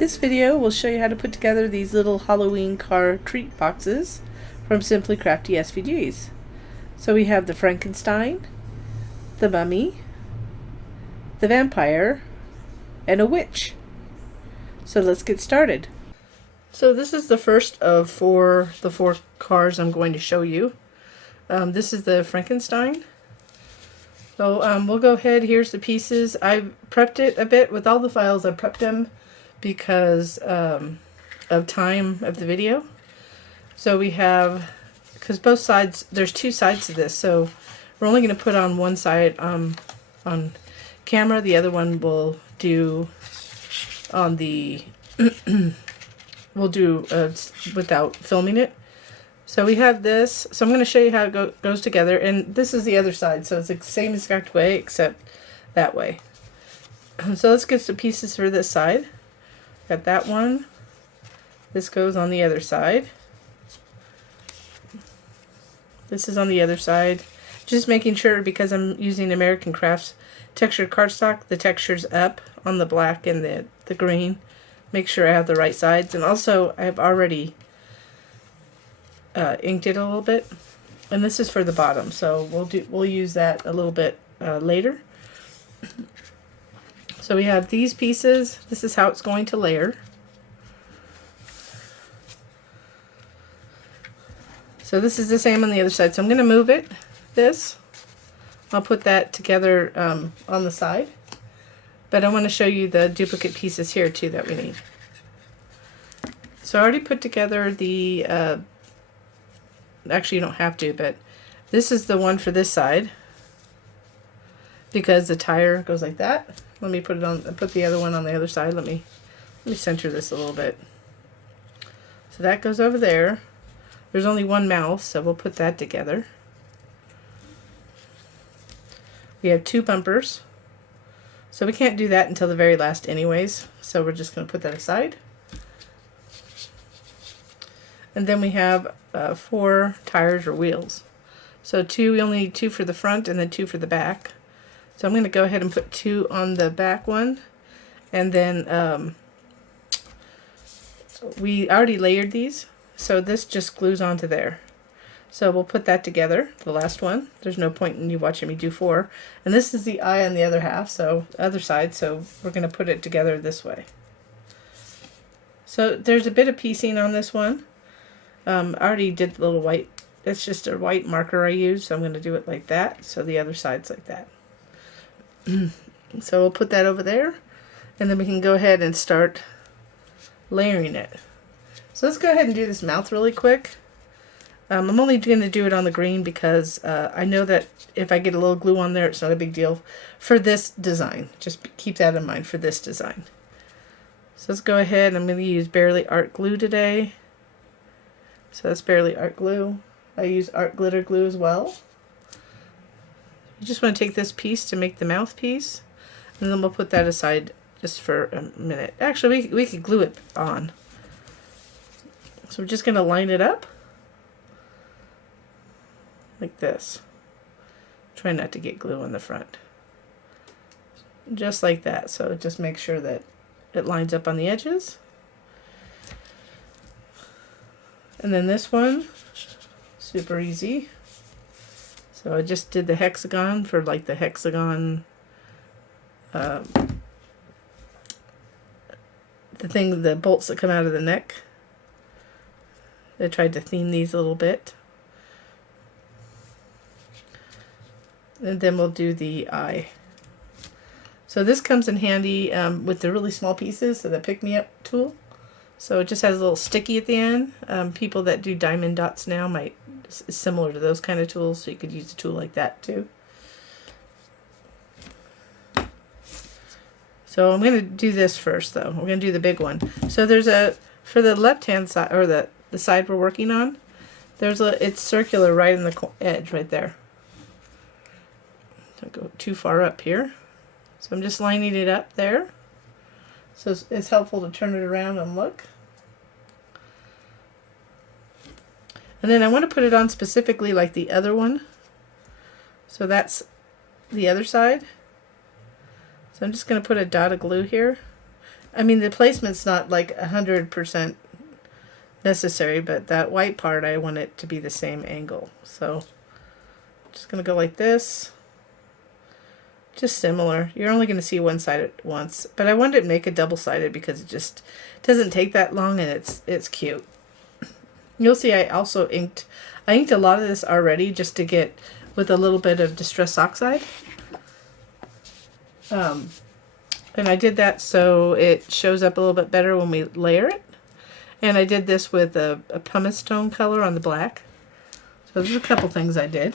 This video will show you how to put together these little Halloween car treat boxes from Simply Crafty SVGs. So we have the Frankenstein, the mummy, the vampire, and a witch. So let's get started. So this is the first of the four cars I'm going to show you. This is the Frankenstein. So we'll go ahead, here's the pieces. I prepped it a bit with all the files. I prepped them because of time of the video. So we have, because both sides, there's two sides to this, so we're only going to put on one side on camera. The other one we'll do on the we'll do without filming it. So we have this. So I'm going to show you how it goes together, and this is the other side, so it's the same exact way except that way. So let's get the pieces for this side. Got that one. This goes on the other side. This is on the other side. Just making sure, because I'm using American Crafts textured cardstock, the texture's up on the black and the green. Make sure I have the right sides. And also, I've already inked it a little bit. And this is for the bottom, so we'll use that a little bit later. So we have these pieces. This is how it's going to layer. So this is the same on the other side. So I'm going to move it, I'll put that together on the side. But I want to show you the duplicate pieces here too that we need. So I already put together the, actually you don't have to, but this is the one for this side, because the tire goes like that. Let me put the other one on the other side. Let me center this a little bit. So that goes over there. There's only one mouth, so we'll put that together. We have two bumpers. So we can't do that until the very last anyways, so we're just going to put that aside. And then we have 4 tires or wheels. So we only need 2 for the front and then 2 for the back. So I'm going to go ahead and put 2 on the back one, and then we already layered these, so this just glues onto there. So we'll put that together, the last one. There's no point in you watching me do 4. And this is the eye on the other half, so other side, so we're going to put it together this way. So there's a bit of piecing on this one. I already did the little white, it's just a white marker I use, so I'm going to do it like that, so the other side's like that. So we'll put that over there, and then we can go ahead and start layering it. So let's go ahead and do this mouth really quick. I'm only going to do it on the green because I know that if I get a little glue on there, it's not a big deal for this design. Just keep that in mind for this design. So let's go ahead. I'm going to use Barely Art Glue today. So that's Barely Art Glue. I use Art Glitter Glue as well. You just want to take this piece to make the mouth piece, and then we'll put that aside just for a minute. Actually, we could glue it on. So we're just going to line it up like this. Try not to get glue on the front. Just like that. So just make sure that it lines up on the edges. And then this one, super easy. So I just did the hexagon for like the hexagon, the bolts that come out of the neck. I tried to theme these a little bit. And then we'll do the eye. So this comes in handy with the really small pieces, so the pick-me-up tool. So it just has a little sticky at the end. People that do diamond dots now might, it's similar to those kind of tools, so you could use a tool like that too. So I'm going to do this first though. We're going to do the big one. So there's for the left hand side, or the side we're working on, it's circular right in the edge right there. Don't go too far up here. So I'm just lining it up there. So it's helpful to turn it around and look. And then I want to put it on specifically like the other one. So that's the other side. So I'm just going to put a dot of glue here. I mean, the placement's not like 100% necessary, but that white part, I want it to be the same angle. So just going to go like this. Just similar. You're only going to see one side at once, but I wanted to make it double-sided because it just doesn't take that long, and it's cute. You'll see I also inked a lot of this already just to get with a little bit of Distress Oxide. And I did that so it shows up a little bit better when we layer it. And I did this with a pumice tone color on the black. So there's a couple things I did.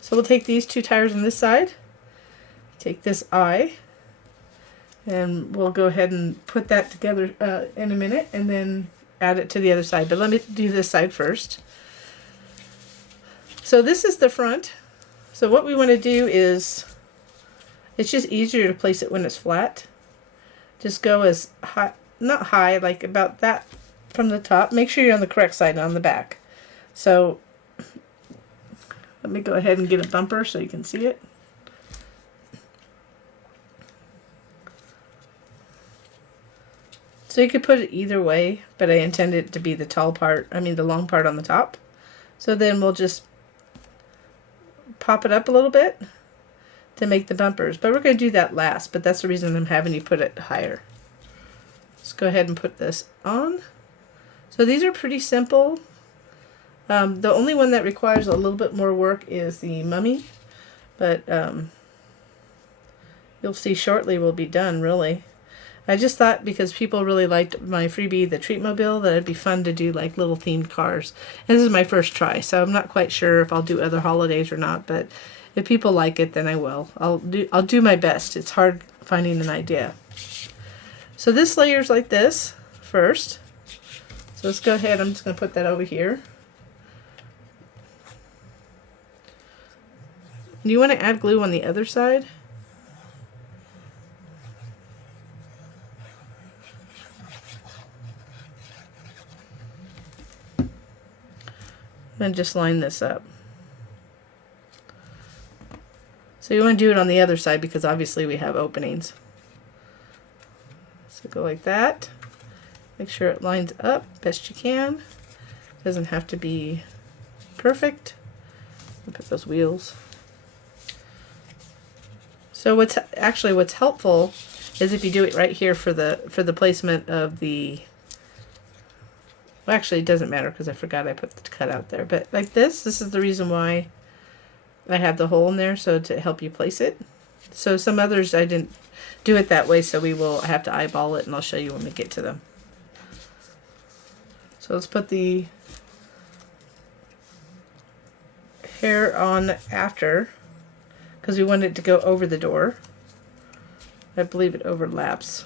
So we'll take these two tires on this side, take this eye, and we'll go ahead and put that together in a minute and then add it to the other side. But let me do this side first. So this is the front. So what we want to do is, it's just easier to place it when it's flat. Just go as high, not high, like about that from the top. Make sure you're on the correct side and on the back. So let me go ahead and get a bumper so you can see it. So you could put it either way, but I intended it to be the tall part, the long part on the top. So then we'll just pop it up a little bit to make the bumpers. But we're going to do that last, but that's the reason I'm having you put it higher. Let's go ahead and put this on. So these are pretty simple. The only one that requires a little bit more work is the mummy, but you'll see shortly we'll be done, really. I just thought because people really liked my freebie, the Treatmobile, that it'd be fun to do like little themed cars. And this is my first try, so I'm not quite sure if I'll do other holidays or not, but if people like it, then I will. I'll do my best. It's hard finding an idea. So this layer's like this first. So let's go ahead. I'm just going to put that over here. Do you want to add glue on the other side? And just line this up. So you want to do it on the other side because obviously we have openings. So go like that. Make sure it lines up best you can. Doesn't have to be perfect. Put those wheels. So what's helpful is if you do it right here for the placement of the. Well, actually, it doesn't matter because I forgot I put the cutout there. But like this is the reason why I have the hole in there, so to help you place it. So some others I didn't do it that way, so we will have to eyeball it, and I'll show you when we get to them. So let's put the hair on after, because we want it to go over the door. I believe it overlaps.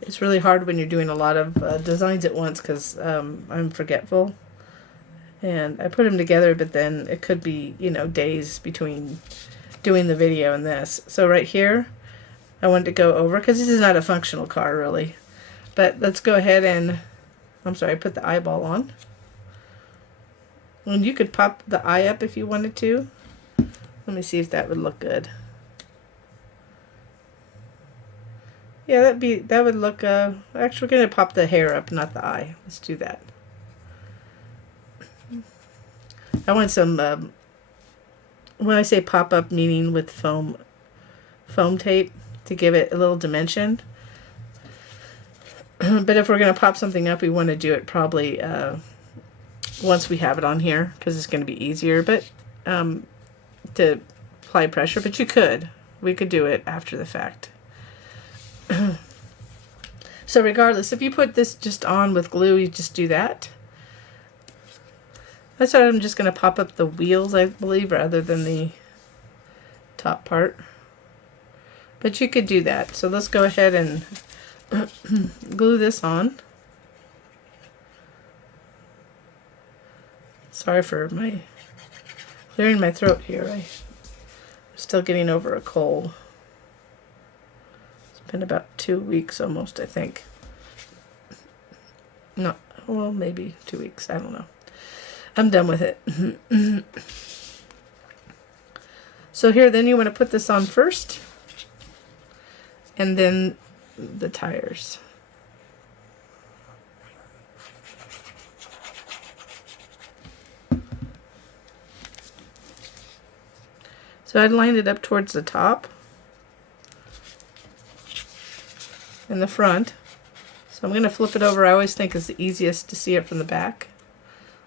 It's really hard when you're doing a lot of designs at once because I'm forgetful. And I put them together, but then it could be, days between doing the video and this. So right here, I wanted to go over, because this is not a functional car, really. But let's go ahead and, put the eyeball on. And you could pop the eye up if you wanted to. Let me see if that would look good. Yeah, that would look, actually we're going to pop the hair up, not the eye. Let's do that. I want some, when I say pop up, meaning with foam tape to give it a little dimension. But if we're going to pop something up, we want to do it probably once we have it on here, because it's going to be easier but to apply pressure. But we could do it after the fact. So regardless, if you put this just on with glue, you just do that. That's why I'm just going to pop up the wheels, I believe, rather than the top part. But you could do that. So let's go ahead and glue this on. Sorry for clearing my throat here. I'm still getting over a cold. It's been about 2 weeks almost, I think. No, well, maybe 2 weeks. I don't know. I'm done with it. So here, then you want to put this on first. and then the tires. So I'd line it up towards the top and the front. So I'm going to flip it over. I always think it's the easiest to see it from the back.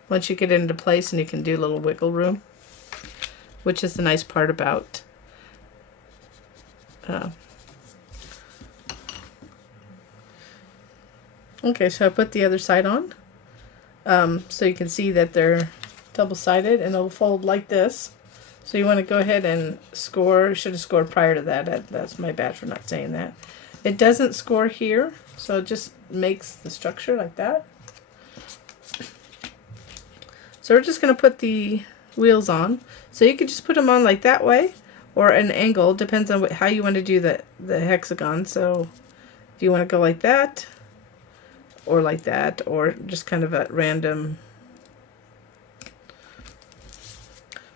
Once you get it into place, and you can do a little wiggle room, which is the nice part about okay, so I put the other side on, so you can see that they're double-sided, and it'll fold like this. So you want to go ahead and score. Should have scored prior to that. That's my bad for not saying that. It doesn't score here, so it just makes the structure like that. So we're just going to put the wheels on. So you could just put them on like that way, or an angle. Depends on how you want to do the hexagon. So if you want to go like that, or just kind of a random.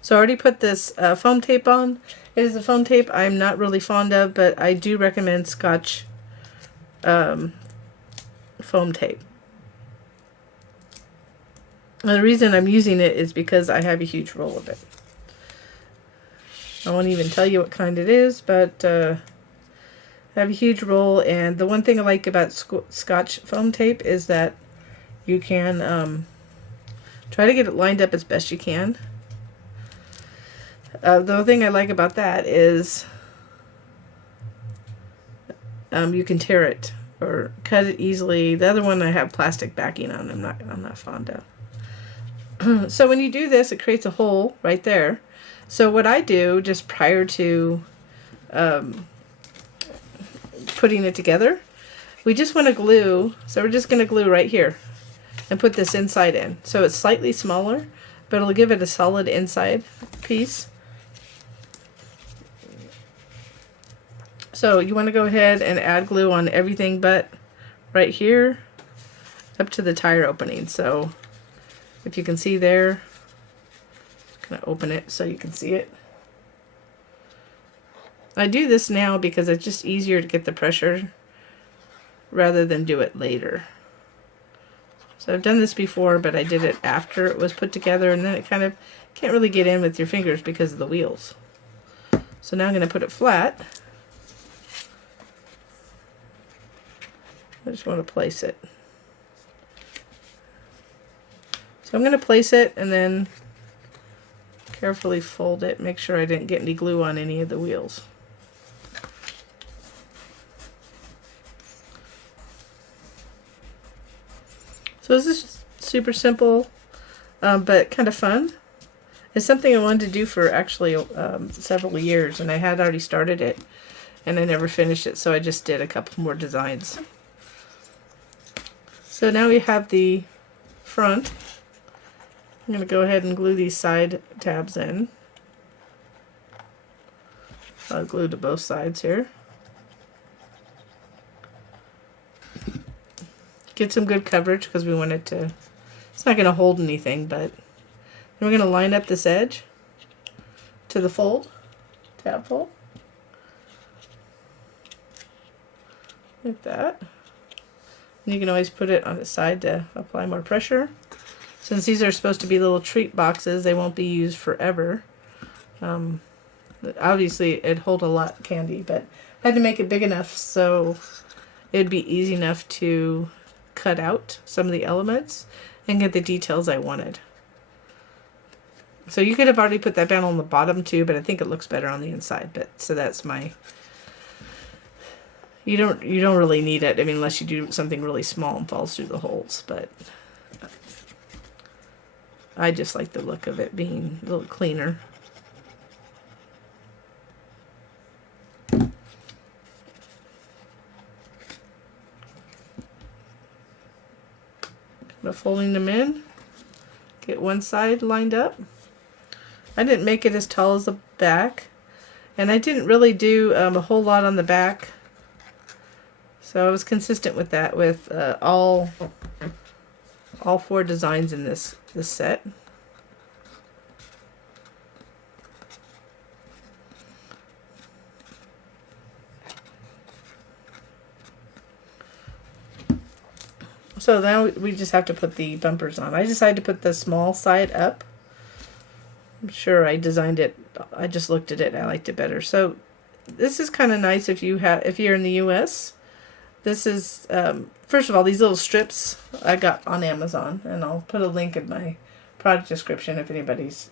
So I already put this foam tape on. It is a foam tape I'm not really fond of, but I do recommend Scotch foam tape. And the reason I'm using it is because I have a huge roll of it. I won't even tell you what kind it is, but I have a huge roll, and the one thing I like about Scotch foam tape is that you can try to get it lined up as best you can. The thing I like about that is you can tear it or cut it easily. The other one I have plastic backing on. I'm not fond of. So when you do this, it creates a hole right there. So what I do just prior to putting it together, we just want to glue. So we're just going to glue right here and put this inside in. So it's slightly smaller, but it'll give it a solid inside piece. So you want to go ahead and add glue on everything but right here up to the tire opening. So if you can see there, I'm going to open it so you can see it. I do this now because it's just easier to get the pressure rather than do it later. So I've done this before, but I did it after it was put together, and then it kind of can't really get in with your fingers because of the wheels. So now I'm going to put it flat. I just want to place it. So I'm going to place it and then carefully fold it. Make sure I didn't get any glue on any of the wheels. So this is super simple, but kind of fun. It's something I wanted to do for actually several years, and I had already started it, and I never finished it, so I just did a couple more designs. So now we have the front. I'm going to go ahead and glue these side tabs in. I'll glue to both sides here. Get some good coverage because we want it to, it's not going to hold anything, but then we're going to line up this edge to the fold, tab fold, like that. And you can always put it on the side to apply more pressure. Since these are supposed to be little treat boxes, they won't be used forever. Obviously, it'd hold a lot of candy, but I had to make it big enough so it'd be easy enough to cut out some of the elements and get the details I wanted. So you could have already put that down on the bottom too, but I think it looks better on the inside. But so that's my. You don't really need it. I mean, unless you do something really small and falls through the holes. But I just like the look of it being a little cleaner. Folding them in, get one side lined up. I didn't make it as tall as the back, and I didn't really do a whole lot on the back, so I was consistent with that with all 4 designs in this set. So now we just have to put the bumpers on. I decided to put the small side up. I'm sure I designed it. I just looked at it and I liked it better. So this is kind of nice if you're in the U.S. This is first of all, these little strips I got on Amazon, and I'll put a link in my product description if anybody's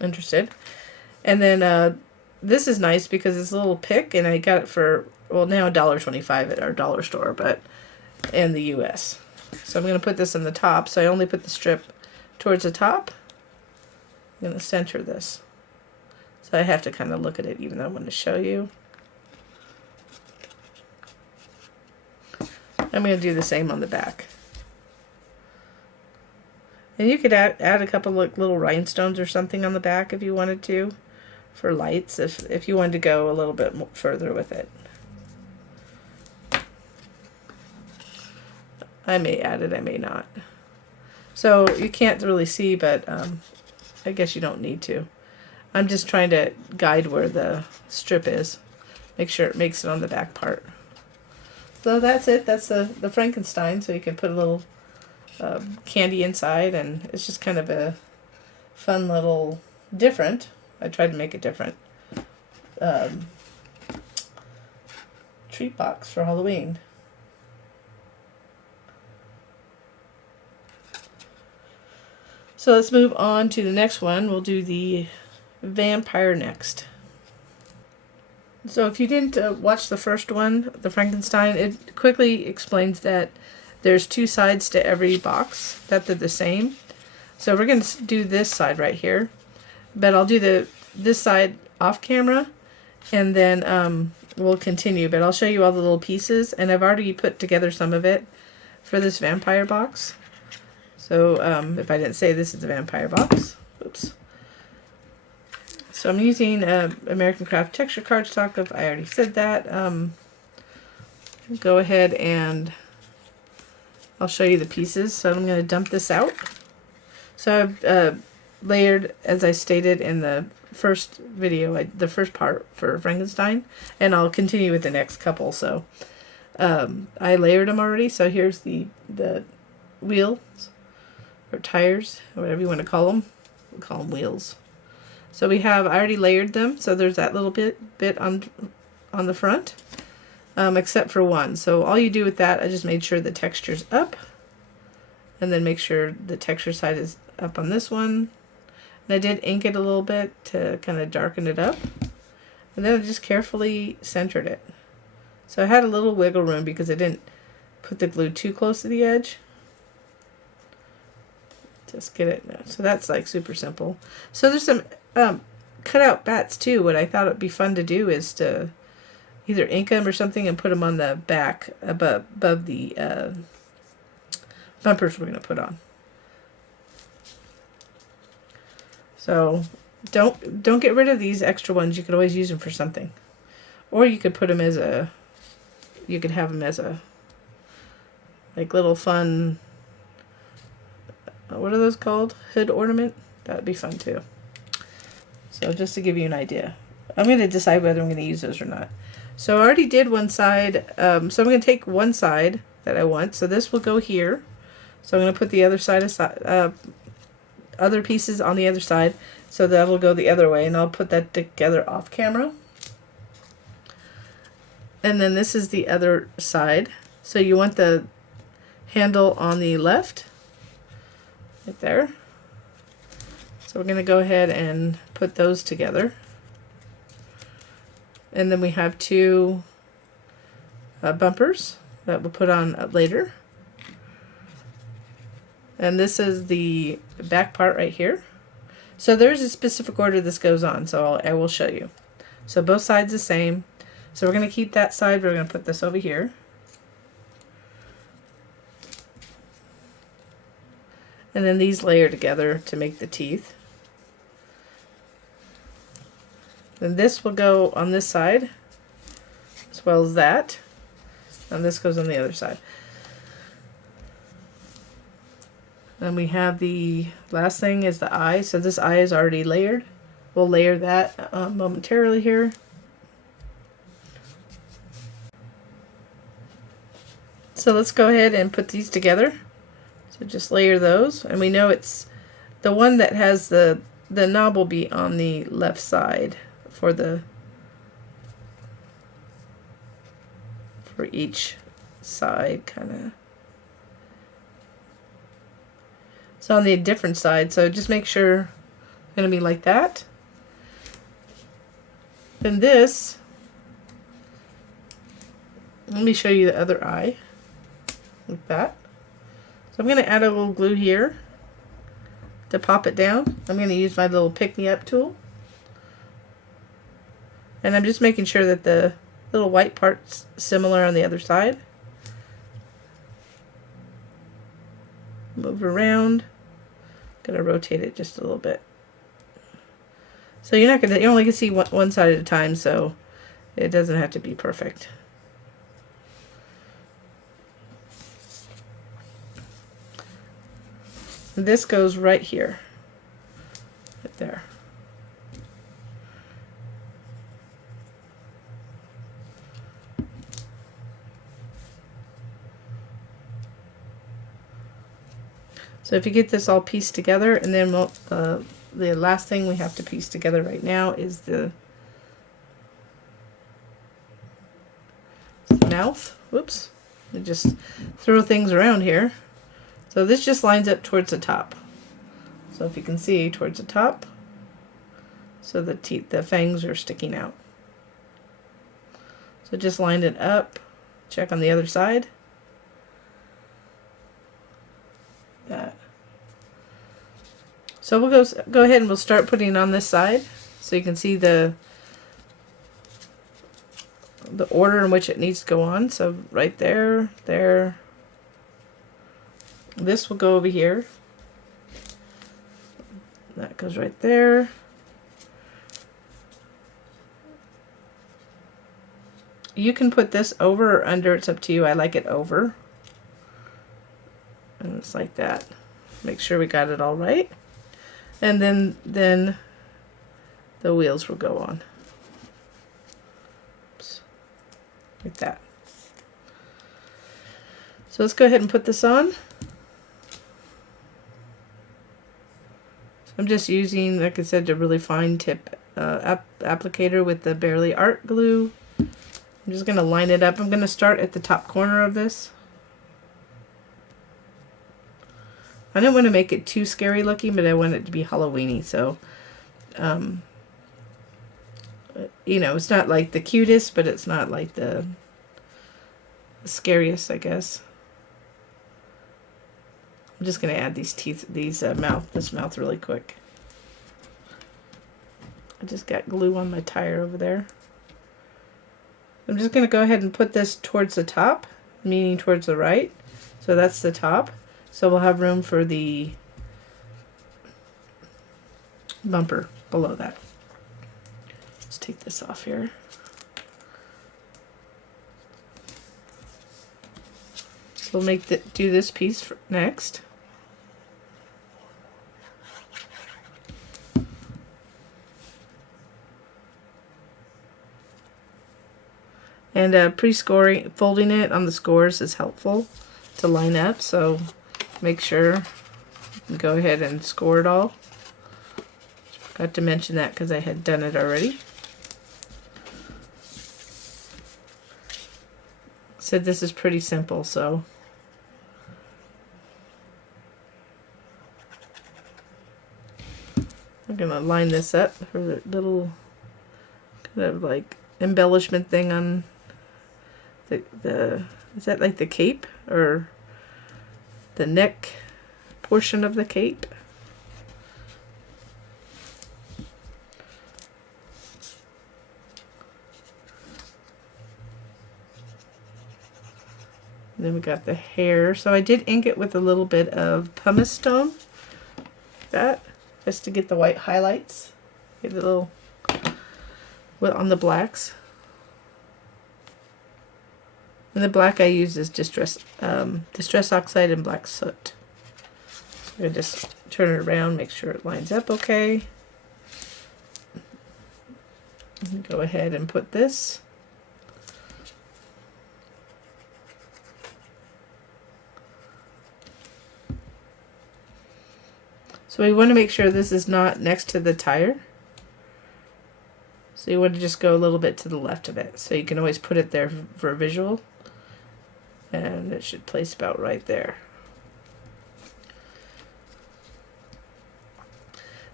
interested. And then this is nice because it's a little pick, and I got it for, well, now $1.25 at our dollar store, but in the U.S. So I'm going to put this in the top. So I only put the strip towards the top. I'm going to center this. So I have to kind of look at it even though I'm going to show you. I'm going to do the same on the back. And you could add a couple of little rhinestones or something on the back if you wanted to, for lights, if you wanted to go a little bit further with it. I may add it, I may not. So you can't really see, but I guess you don't need to. I'm just trying to guide where the strip is. Make sure it makes it on the back part. So that's it. That's the Frankenstein. So you can put a little candy inside, and it's just kind of a fun little different. I tried to make it different. Treat box for Halloween. So let's move on to the next one. We'll do the vampire next. So if you didn't watch the first one, the Frankenstein, it quickly explains that there's two sides to every box, that they're the same. So we're going to do this side right here, but I'll do this side off camera, and then we'll continue. But I'll show you all the little pieces, and I've already put together some of it for this vampire box. So if I didn't say, this is a vampire box. Oops. So I'm using American Craft texture cardstock. If I already said that, go ahead and I'll show you the pieces. So I'm going to dump this out. So I've layered, as I stated in the first video, the first part for Frankenstein, and I'll continue with the next couple. So I layered them already. So here's the wheels, or tires, or whatever you want to call them. We'll call them wheels. So I already layered them. So there's that little bit on the front, except for one. So all you do with that, I just made sure the texture's up, and then make sure the texture side is up on this one. And I did ink it a little bit to kind of darken it up, and then I just carefully centered it. So I had a little wiggle room because I didn't put the glue too close to the edge. Just get it. So that's like super simple. So there's some cut out bats too. What I thought would be fun to do is to either ink them or something and put them on the back above the bumpers we're going to put on. So don't get rid of these extra ones. You could always use them for something, or you could put them as you could have them as a like little fun. What are those called? Hood ornament? That would be fun too. So just to give you an idea. I'm going to decide whether I'm going to use those or not. So I already did one side. So I'm going to take one side that I want. So this will go here. So I'm going to put the other side aside, other pieces on the other side. So that will go the other way. And I'll put that together off camera. And then this is the other side. So you want the handle on the left. Right there. So we're going to go ahead and put those together. And then we have two bumpers that we'll put on later. And this is the back part right here. So there's a specific order this goes on, so I will show you. So both sides the same. So we're going to keep that side, we're going to put this over here. And then these layer together to make the teeth. Then this will go on this side, as well as that. And this goes on the other side. Then we have the last thing is the eye. So this eye is already layered. We'll layer that momentarily here. So let's go ahead and put these together. So just layer those, and we know it's the one that has the knob will be on the left side for each side, kind of. It's on the different side, so just make sure it's going to be like that. Then this, let me show you the other eye, like that. So I'm going to add a little glue here to pop it down. I'm going to use my little pick-me-up tool. And I'm just making sure that the little white part's similar on the other side. Move around. Gonna rotate it just a little bit. So you only can see one side at a time, so it doesn't have to be perfect. And this goes right here, right there. So if you get this all pieced together, and then the last thing we have to piece together right now is the mouth. Whoops. We just throw things around here. So this just lines up towards the top. So if you can see towards the top, so the fangs are sticking out. So just line it up. Check on the other side. That. So we'll go ahead and we'll start putting on this side, so you can see the order in which it needs to go on. So right there, there. This will go over here. That goes right there. You can put this over or under, it's up to you. I like it over. And it's like that. Make sure we got it all right. And then the wheels will go on. Oops. Like that. So let's go ahead and put this on. I'm just using, like I said, a really fine tip applicator with the Barely Art glue. I'm just going to line it up. I'm going to start at the top corner of this. I didn't want to make it too scary looking, but I want it to be Halloween-y, so you know, it's not like the cutest, but it's not like the scariest, I guess. I'm just going to add this mouth really quick. I just got glue on my tire over there. I'm just going to go ahead and put this towards the top, meaning towards the right. So that's the top. So we'll have room for the bumper below that. Let's take this off here. So we'll do this piece next. And folding it on the scores is helpful to line up, so make sure you go ahead and score it all. Forgot to mention that because I had done it already. Said this is pretty simple, so I'm gonna line this up for the little kind of like embellishment thing on the is that like the cape or the neck portion of the cape? And then we got the hair. So I did ink it with a little bit of pumice stone. Just to get the white highlights. Get a little on the blacks. And the black I use is Distress Oxide and Black Soot. I'm going to just turn it around, make sure it lines up okay. Go ahead and put this. So we want to make sure this is not next to the tire. So you want to just go a little bit to the left of it. So you can always put it there for a visual. And it should place about right there.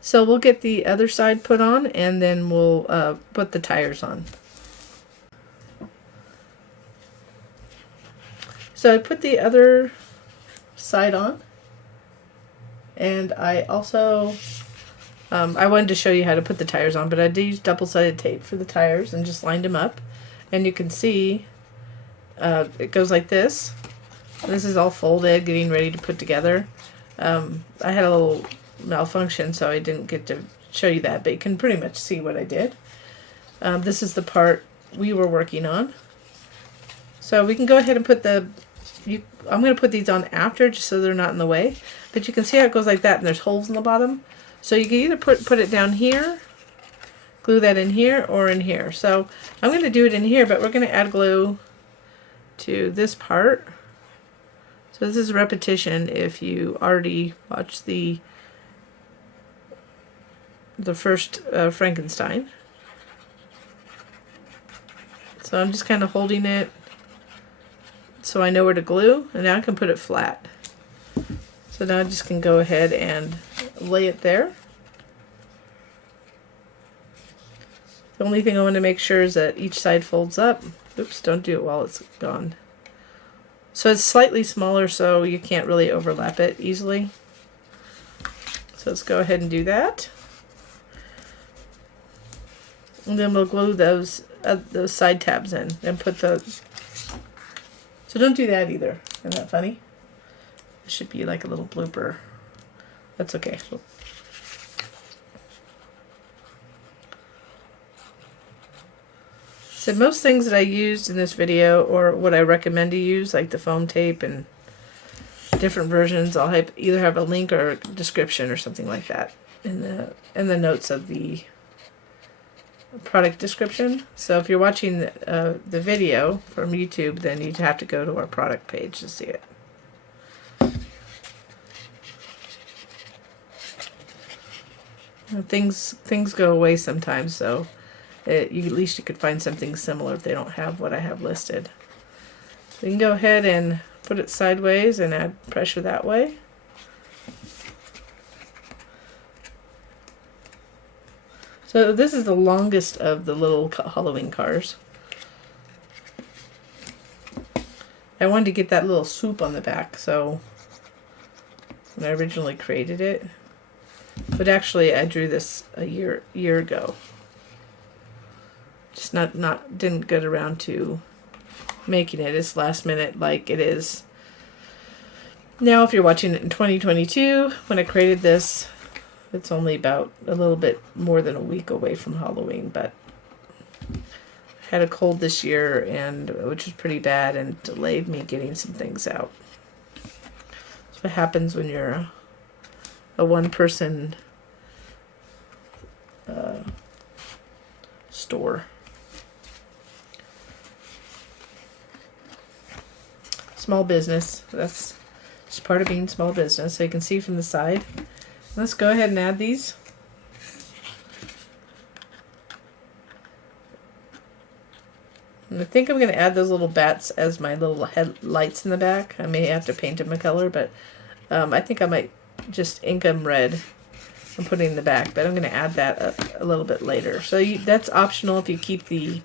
So we'll get the other side put on, and then we'll put the tires on. So I put the other side on, and I also I wanted to show you how to put the tires on, but I did use double-sided tape for the tires and just lined them up, and you can see it goes like this. This is all folded, getting ready to put together. I had a little malfunction, so I didn't get to show you that, but you can pretty much see what I did. This is the part we were working on. So we can go ahead and put I'm going to put these on after, just so they're not in the way. But you can see how it goes like that, and there's holes in the bottom. So you can either put it down here, glue that in here, or in here. So I'm going to do it in here, but we're going to add glue to this part. So this is repetition if you already watched the first Frankenstein. So I'm just kind of holding it so I know where to glue, and now I can put it flat. So now I just can go ahead and lay it there. The only thing I want to make sure is that each side folds up. Oops, don't do it while it's gone. So it's slightly smaller, so you can't really overlap it easily. So let's go ahead and do that. And then we'll glue those side tabs in and put those. So don't do that either. Isn't that funny? It should be like a little blooper. That's okay. So most things that I used in this video, or what I recommend to use, like the foam tape and different versions, I'll either have a link or a description or something like that in the notes of the product description. So if you're watching the video from YouTube, then you'd have to go to our product page to see it. Things go away sometimes, so at least you could find something similar if they don't have what I have listed. So you can go ahead and put it sideways and add pressure that way. So this is the longest of the little Halloween cars. I wanted to get that little swoop on the back, so when I originally created it. But actually I drew this a year ago. Just didn't get around to making it. It's last minute, like it is now. If you're watching it in 2022, when I created this, it's only about a little bit more than a week away from Halloween, but I had a cold this year, which was pretty bad, and delayed me getting some things out. That's what happens when you're a one-person store. Small business. That's just part of being small business. So you can see from the side. Let's go ahead and add these. And I think I'm going to add those little bats as my little headlights in the back. I may have to paint them a color, but I think I might just ink them red and put it in the back. But I'm going to add that a little bit later. So that's optional if you keep the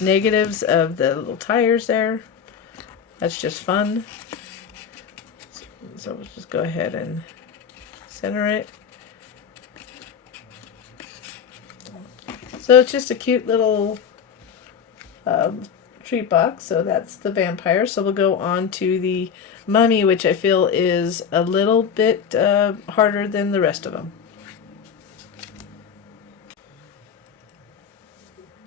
negatives of the little tires there. That's just fun. So let's just go ahead and center it. So it's just a cute little treat box. So that's the vampire. So we'll go on to the mummy, which I feel is a little bit harder than the rest of them.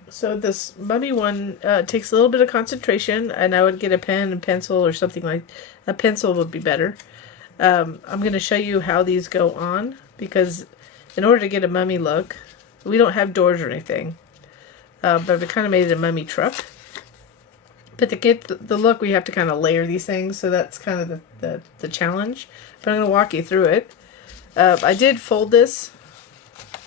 So this mummy one takes a little bit of concentration, and I would get a pen and pencil or something like a pencil would be better. I'm going to show you how these go on, because in order to get a mummy look, we don't have doors or anything, but we kind of made it a mummy truck. But to get the look, we have to kind of layer these things, so that's kind of the challenge. But I'm going to walk you through it. I did fold this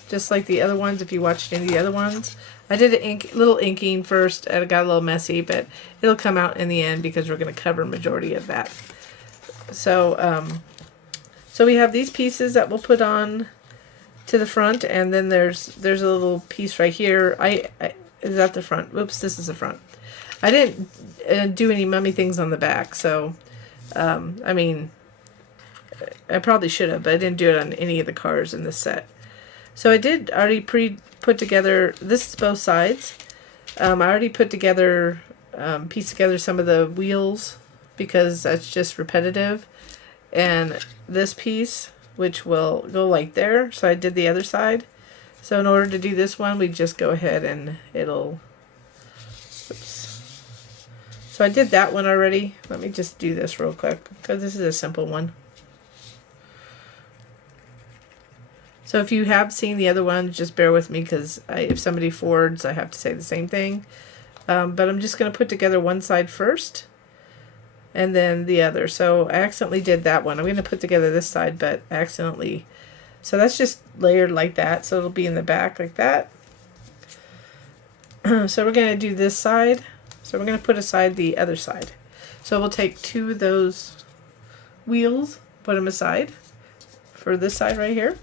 just like the other ones. If you watched any of the other ones, I did a little inking first, and it got a little messy, but it'll come out in the end because we're going to cover majority of that. So so we have these pieces that we'll put on to the front, and then there's a little piece right here. Is that the front? Whoops, this is the front. I didn't do any mummy things on the back, so I mean, I probably should have, but I didn't do it on any of the cars in this set. So I did already put together, this is both sides. I already put together, pieced together some of the wheels because that's just repetitive. And this piece, which will go like there, so I did the other side. So in order to do this one, we just go ahead and it'll, oops. So I did that one already. Let me just do this real quick because this is a simple one. So if you have seen the other ones, just bear with me because if somebody forwards, I have to say the same thing. But I'm just going to put together one side first and then the other. So I accidentally did that one. I'm going to put together this side, but accidentally. So that's just layered like that. So it'll be in the back like that. So we're going to do this side. So we're going to put aside the other side. So we'll take two of those wheels, put them aside for this side right here.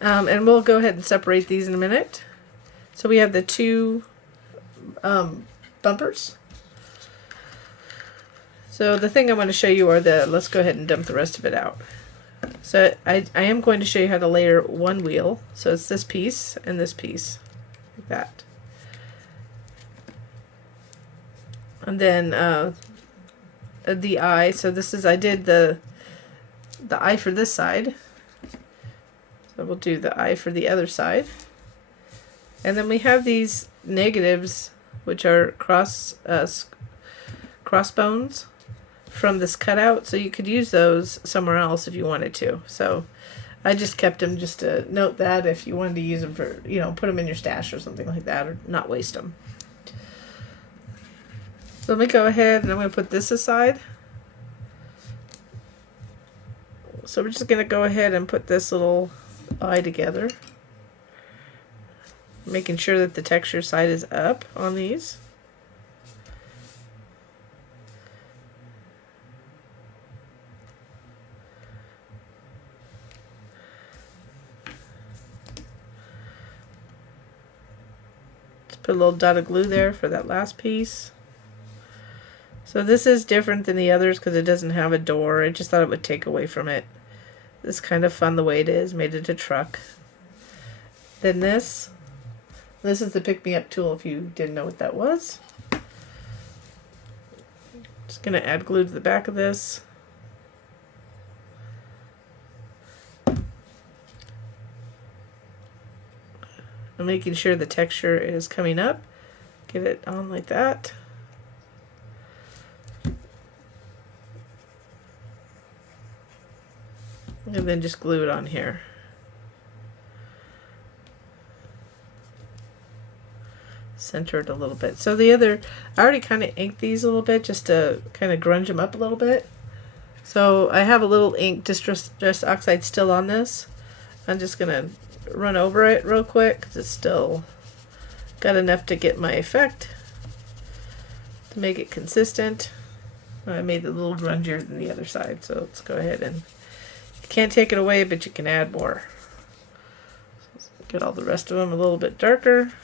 And we'll go ahead and separate these in a minute. So we have the two bumpers. So the thing I want to show you are let's go ahead and dump the rest of it out. So I am going to show you how to layer one wheel. So it's this piece and this piece, like that. And then the eye, so this is, I did the eye for this side. So we'll do the eye for the other side. And then we have these negatives, which are crossbones from this cutout. So you could use those somewhere else if you wanted to. So I just kept them just to note that if you wanted to use them for, you know, put them in your stash or something like that, or not waste them. So let me go ahead and I'm going to put this aside. So we're just going to go ahead and put this little eye together, making sure that the texture side is up on these. Just put a little dot of glue there for that last piece. So this is different than the others because it doesn't have a door. I just thought it would take away from it. It's kind of fun the way it is. Made it a truck. Then this is the pick-me-up tool if you didn't know what that was. Just going to add glue to the back of this. I'm making sure the texture is coming up. Get it on like that. And then just glue it on here. Center it a little bit. So the other, I already kind of inked these a little bit just to kind of grunge them up a little bit. So I have a little ink distress oxide still on this. I'm just going to run over it real quick because it's still got enough to get my effect to make it consistent. I made it a little grungier than the other side, so let's go ahead and can't take it away, but you can add more. So get all the rest of them a little bit darker.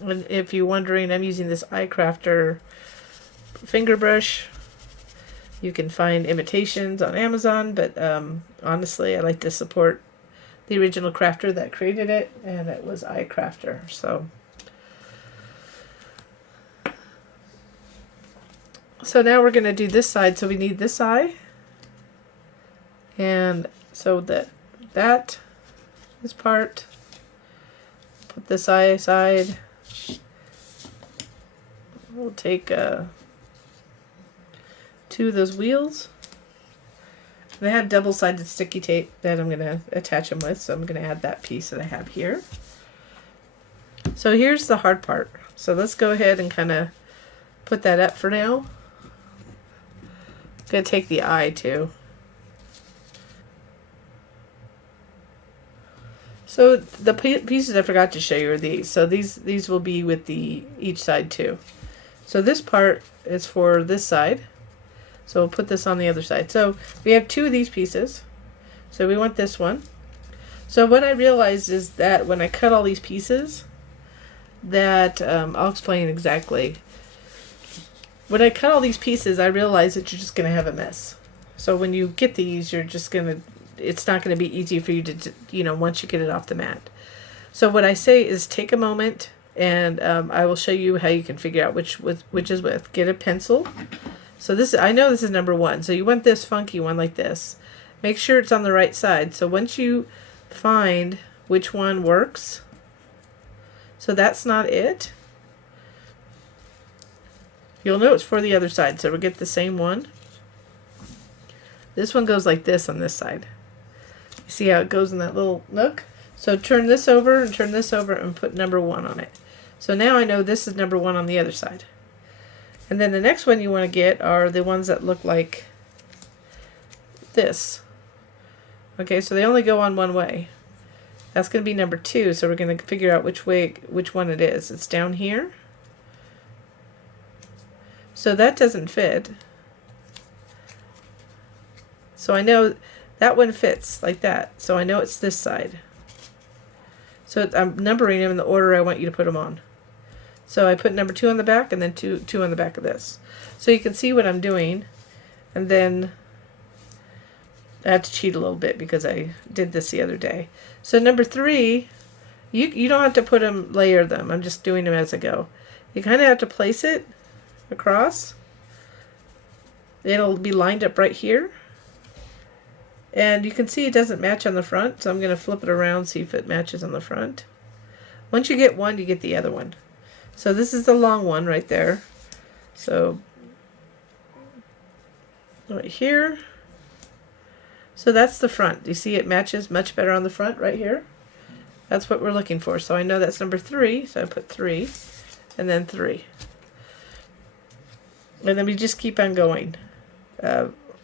And if you're wondering, I'm using this iCrafter finger brush. You can find imitations on Amazon, but honestly, I like to support the original crafter that created it, and it was iCrafter. So now we're going to do this side. So we need this eye. And so this part, put this eye aside. We'll take two of those wheels. And I have double-sided sticky tape that I'm going to attach them with. So I'm going to add that piece that I have here. So here's the hard part. So let's go ahead and kind of put that up for now. gonna take the eye too. So the pieces I forgot to show you are these. So these will be with the each side too. So this part is for this side. So we'll put this on the other side. So we have 2 of these pieces. So we want this one. So what I realized is that when I cut all these pieces, that I'll explain exactly. When I cut all these pieces, I realized that you're just going to have a mess. So when you get these, you're just going to, it's not going to be easy for you to, you know, once you get it off the mat. So what I say is take a moment, and I will show you how you can figure out which is with. Get a pencil. So this, I know this is number 1. So you want this funky one like this. Make sure it's on the right side. So once you find which one works, so that's not it, you'll know it's for the other side. So we'll get the same one. This one goes like this on this side. You see how it goes in that little nook? So turn this over and turn this over and put number 1 on it. So now I know this is number 1 on the other side. And then the next one you want to get are the ones that look like this. Okay, so they only go on one way. That's going to be number 2, so we're going to figure out which one it is. It's down here. So that doesn't fit. So I know that one fits like that. So I know it's this side. So I'm numbering them in the order I want you to put them on. So I put number 2 on the back, and then two on the back of this. So you can see what I'm doing. And then I have to cheat a little bit because I did this the other day. So number 3, you don't have to put them, layer them. I'm just doing them as I go. You kind of have to place it across. It'll be lined up right here. And you can see it doesn't match on the front, so I'm going to flip it around, see if it matches on the front. Once you get one, you get the other one. So this is the long one right there. So right here. So that's the front. You see it matches much better on the front right here. That's what we're looking for. So I know that's number 3, so I put 3 and then 3. And then we just keep on going.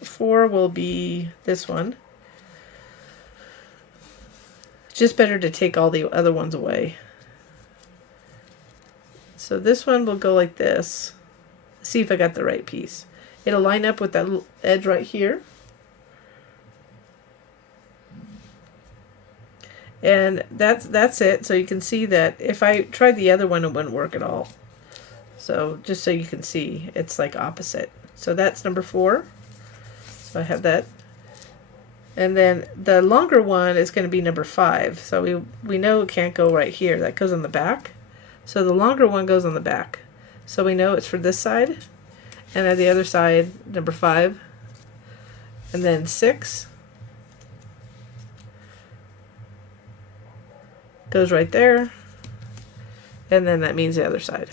4 will be this one. It's just better to take all the other ones away. So this one will go like this. See if I got the right piece. It'll line up with that little edge right here. And that's it. So you can see that if I tried the other one, it wouldn't work at all. So just so you can see, it's like opposite. So that's number 4. So I have that. And then the longer one is going to be number 5. So we know it can't go right here. That goes on the back. So the longer one goes on the back. So we know it's for this side. And at the other side, number 5. And then 6. Goes right there. And then that means the other side.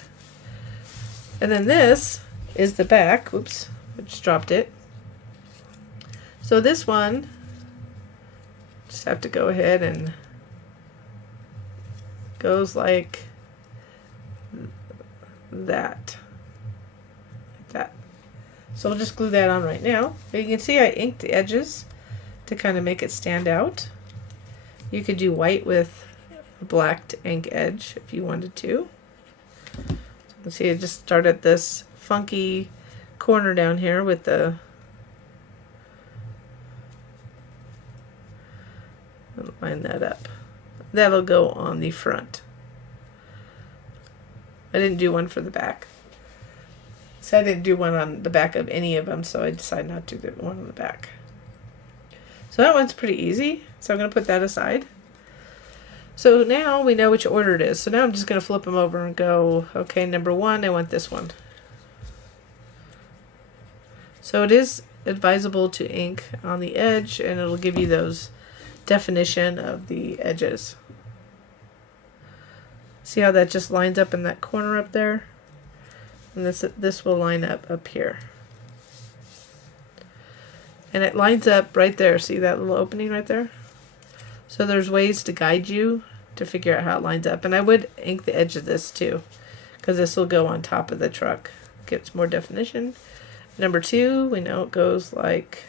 And then this is the back. Oops, I just dropped it. So this one, just have to go ahead and goes like that. Like that. So I'll just glue that on right now. But you can see I inked the edges to kind of make it stand out. You could do white with a black ink edge if you wanted to. So you can see I just started this funky corner down here with the line that up. That'll go on the front. I didn't do one for the back. So I didn't do one on the back of any of them, so I decided not to do one on the back. So that one's pretty easy. So I'm going to put that aside. So now we know which order it is. So now I'm just going to flip them over and go, okay, number 1, I want this one. So it is advisable to ink on the edge, and it'll give you those definition of the edges. See how that just lines up in that corner up there? And this will line up here. And it lines up right there. See that little opening right there? So there's ways to guide you to figure out how it lines up. And I would ink the edge of this too, because this will go on top of the truck. Gets more definition. Number 2, we know it goes like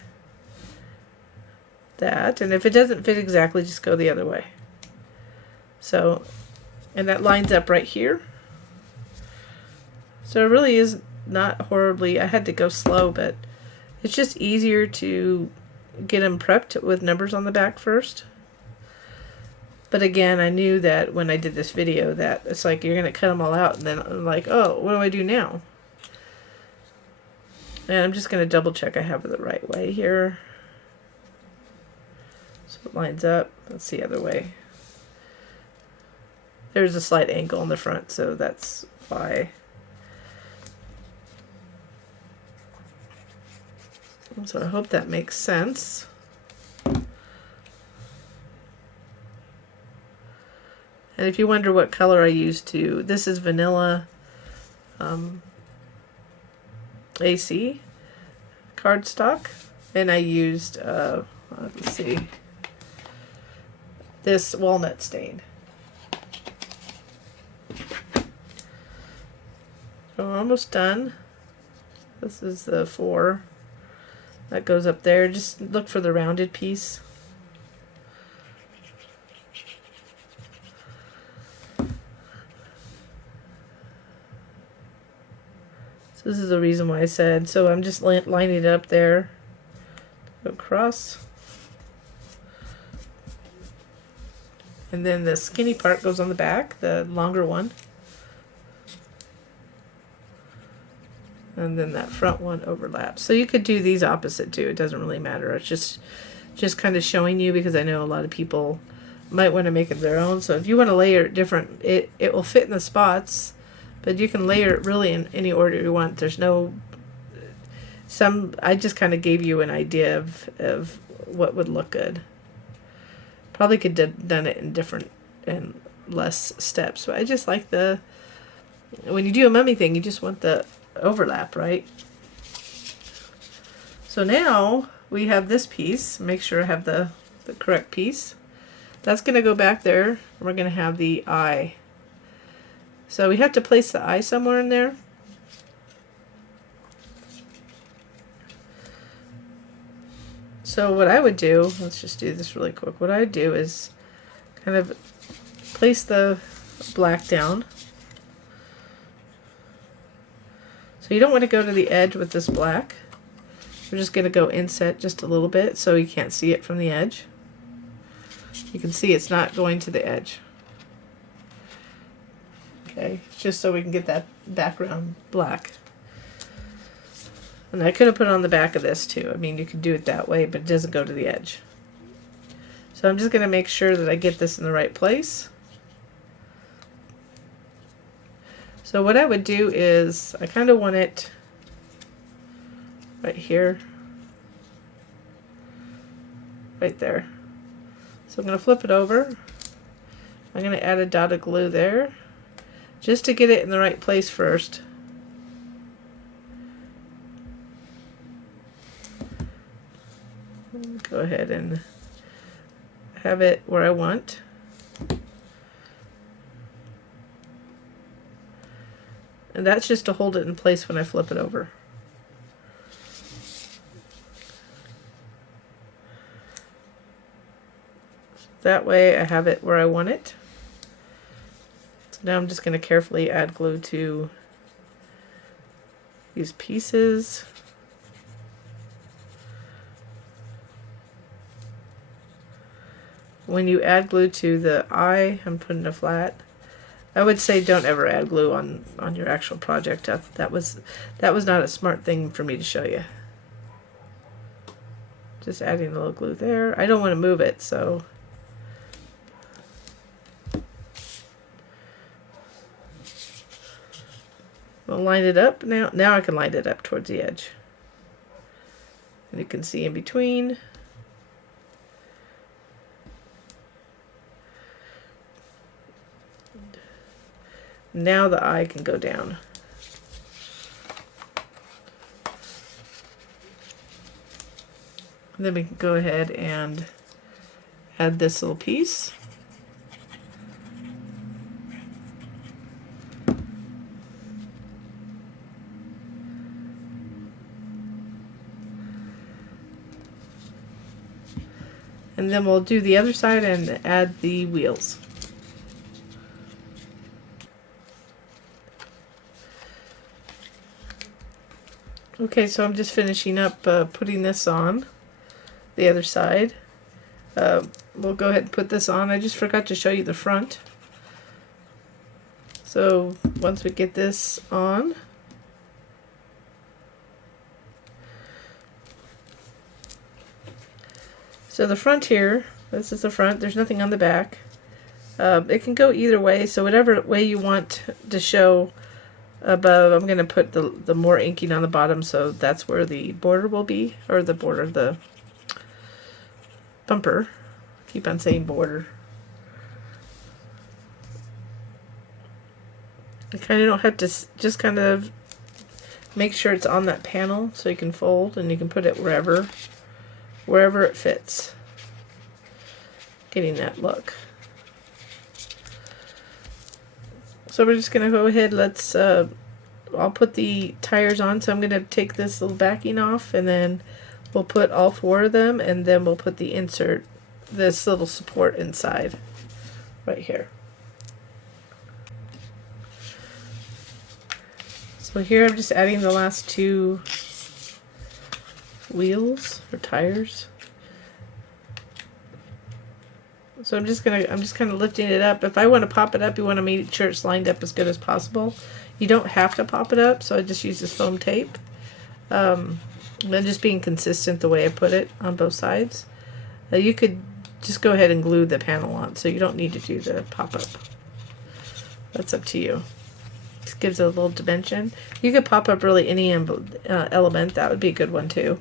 that. And if it doesn't fit exactly, just go the other way. So, and that lines up right here. So it really is not horribly, I had to go slow, but it's just easier to get them prepped with numbers on the back first. But again, I knew that when I did this video that it's like you're going to cut them all out, and then I'm like, oh, what do I do now? And I'm just going to double check I have it the right way here. So it lines up. That's the other way. There's a slight angle on the front, so that's why. So I hope that makes sense. And if you wonder what color I used to, this is vanilla AC cardstock, and I used let's see, this walnut stain. So we're almost done. This is the 4 that goes up there. Just look for the rounded piece. So this is the reason why I said, so I'm just lining it up there, go across. And then the skinny part goes on the back, the longer one. And then that front one overlaps. So you could do these opposite too. It doesn't really matter. It's just kind of showing you, because I know a lot of people might want to make it their own. So if you want to layer it different, it will fit in the spots. But you can layer it really in any order you want. There's no, I just kind of gave you an idea of what would look good. Probably could have done it in different and less steps. But I just like when you do a mummy thing, you just want the overlap, right? So now we have this piece. Make sure I have the correct piece. That's going to go back there. We're going to have the eye. So we have to place the eye somewhere in there. So what I would do, let's just do this really quick. What I would do is kind of place the black down. So you don't want to go to the edge with this black. We're just going to go inset just a little bit so you can't see it from the edge. You can see it's not going to the edge. Okay, just so we can get that background black. And I could have put it on the back of this too. I mean, you could do it that way, but it doesn't go to the edge. So I'm just going to make sure that I get this in the right place. So what I would do is, I kind of want it right here, right there. So I'm going to flip it over. I'm going to add a dot of glue there, just to get it in the right place first. Go ahead and have it where I want. And that's just to hold it in place when I flip it over. That way I have it where I want it. So now I'm just going to carefully add glue to these pieces. When you add glue to the eye, I'm putting a flat. I would say don't ever add glue on your actual project. That was not a smart thing for me to show you. Just adding a little glue there. I don't want to move it, so I'll line it up now. Now I can line it up towards the edge. And you can see in between. Now the eye can go down. And then we can go ahead and add this little piece. And then we'll do the other side and add the wheels. Okay, so I'm just finishing up putting this on the other side. We'll go ahead and put this on. I just forgot to show you the front. So once we get this on, so the front here, this is the front, there's nothing on the back. It can go either way, so whatever way you want to show above, I'm going to put the more inking on the bottom, so that's where the border will be, or the border, the bumper. Keep on saying border. You kind of don't have to, just kind of make sure it's on that panel so you can fold, and you can put it wherever it fits. Getting that look. So we're just going to go ahead, let's, I'll put the tires on, so I'm going to take this little backing off, and then we'll put all 4 of them, and then we'll put the insert, this little support inside, right here. So here I'm just adding the last 2 wheels, or tires. So I'm just kind of lifting it up. If I want to pop it up, you want to make sure it's lined up as good as possible. You don't have to pop it up, so I just use this foam tape. And just being consistent the way I put it on both sides. You could just go ahead and glue the panel on, so you don't need to do the pop-up. That's up to you. Just gives it a little dimension. You could pop up really any element. That would be a good one too.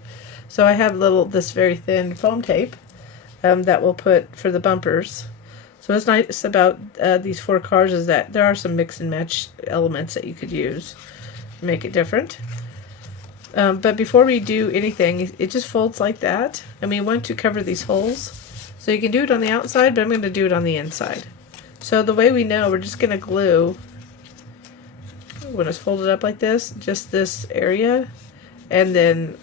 So I have this very thin foam tape. That we'll put for the bumpers. So what's nice about these 4 cars is that there are some mix and match elements that you could use to make it different. But before we do anything, it just folds like that. And we want to cover these holes. So you can do it on the outside, but I'm going to do it on the inside. So the way we know, we're just going to glue, when it's folded up like this, just this area, and then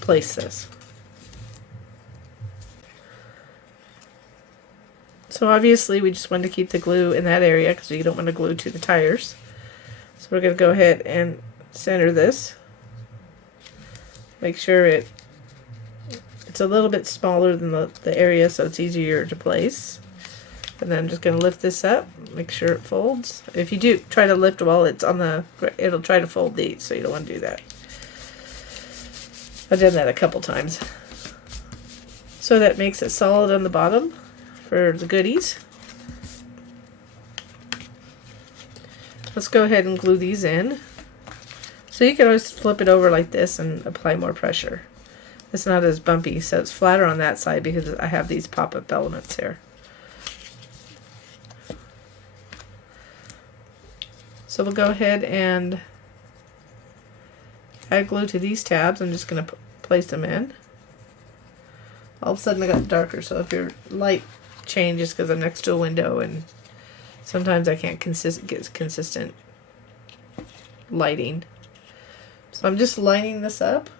place this. So obviously we just want to keep the glue in that area because you don't want to glue to the tires. So we're going to go ahead and center this. Make sure it's a little bit smaller than the area, so it's easier to place. And then I'm just going to lift this up, make sure it folds. If you do try to lift while it's on it'll try to fold these, so you don't want to do that. I've done that a couple times. So that makes it solid on the bottom for the goodies. Let's go ahead and glue these in. So you can always flip it over like this and apply more pressure. It's not as bumpy, so it's flatter on that side because I have these pop-up elements here. So we'll go ahead and add glue to these tabs. I'm just going to place them in. All of a sudden I got darker, so if your light changes because I'm next to a window and sometimes I can't get consistent lighting. So I'm just lining this up,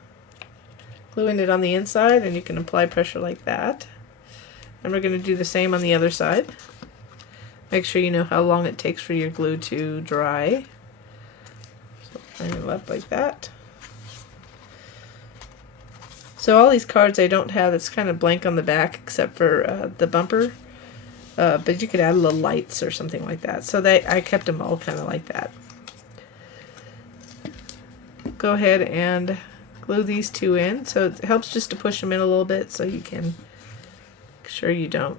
gluing it on the inside, and you can apply pressure like that. And we're going to do the same on the other side. Make sure you know how long it takes for your glue to dry. So line it up like that. So all these cards I don't have, it's kind of blank on the back except for the bumper. But you could add little lights or something like that. So I kept them all kind of like that. Go ahead and glue these 2 in. So it helps just to push them in a little bit so you can make sure you don't.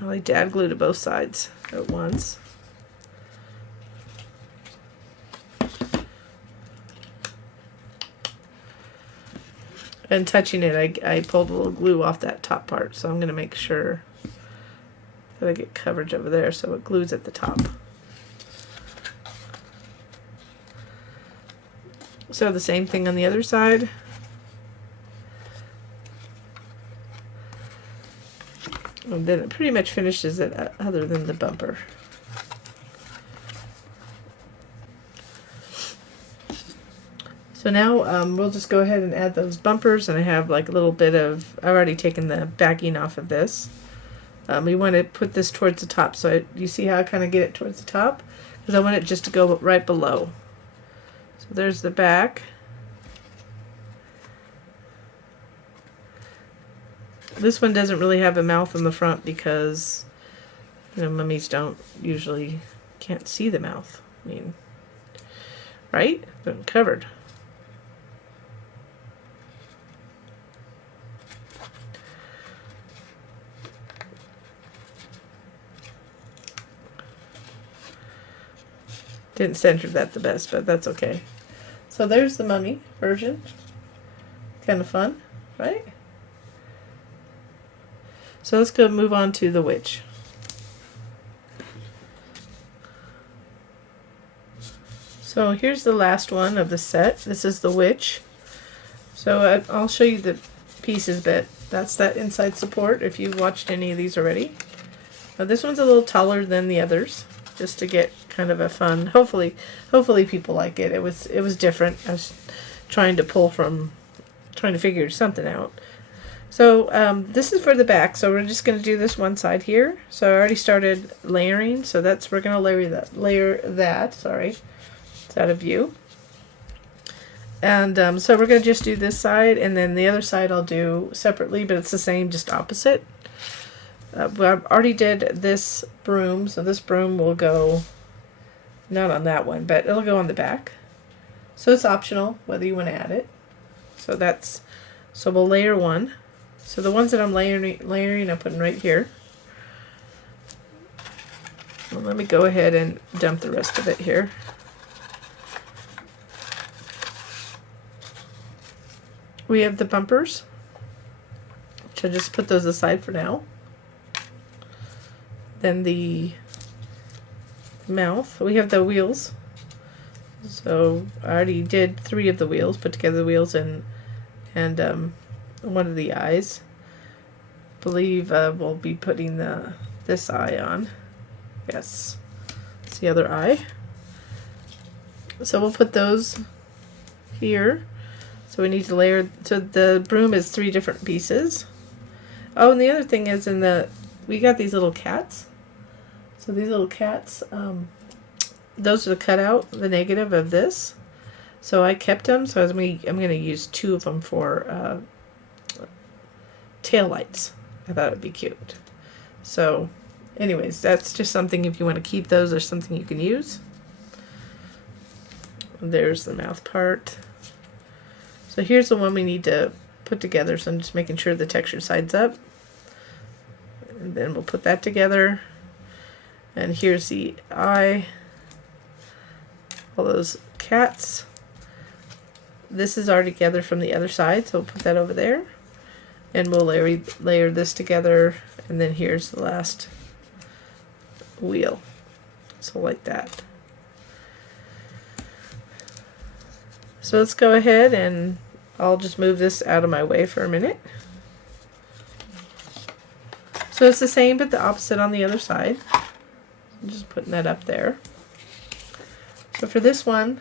I like to add glue to both sides at once. And touching it, I pulled a little glue off that top part, so I'm going to make sure that I get coverage over there so it glues at the top. So the same thing on the other side. And then it pretty much finishes it other than the bumper. So now we'll just go ahead and add those bumpers, and I have like a little bit of, I've already taken the backing off of this. We want to put this towards the top, so you see how I kind of get it towards the top? Because I want it just to go right below. So there's the back. This one doesn't really have a mouth in the front because, you know, mummies can't see the mouth. I mean, right? But covered. Didn't center that the best, but that's okay. So there's the mummy version. Kind of fun, right? So let's go move on to the witch. So here's the last one of the set. This is the witch. So I'll show you the pieces bit. That's that inside support if you've watched any of these already. Now this one's a little taller than the others, just to get kind of a fun. Hopefully people like it. It was different. I was trying to figure something out. So this is for the back. So we're just going to do this one side here. So I already started layering. So we're going to layer that. Sorry, it's out of view. And so we're going to just do this side, and then the other side I'll do separately, but it's the same, just opposite. I already did this broom, so this broom will go not on that one, but it'll go on the back. So it's optional whether you want to add it. So we'll layer one. So the ones that I'm layering I'm putting right here. Well, let me go ahead and dump the rest of it here. We have the bumpers, which I'll just put those aside for now. Then the mouth. We have the wheels. So I already did 3 of the wheels, put together the wheels and one of the eyes. I believe we'll be putting this eye on. Yes, it's the other eye. So we'll put those here. So we need to layer. So the broom is 3 different pieces. Oh, and the other thing is we got these little cats. So these little cats, those are the cutout, the negative of this. So I kept them. So I'm going to use 2 of them for tail lights. I thought it would be cute. So anyways, that's just something, if you want to keep those, there's something you can use. There's the mouth part. So here's the one we need to put together. So I'm just making sure the texture sides up. And then we'll put that together. And here's the eye. All those cats. This is already together from the other side, so we'll put that over there. And we'll layer this together. And then here's the last wheel. So like that. So let's go ahead and I'll just move this out of my way for a minute. So it's the same but the opposite on the other side. I'm just putting that up there. So for this one,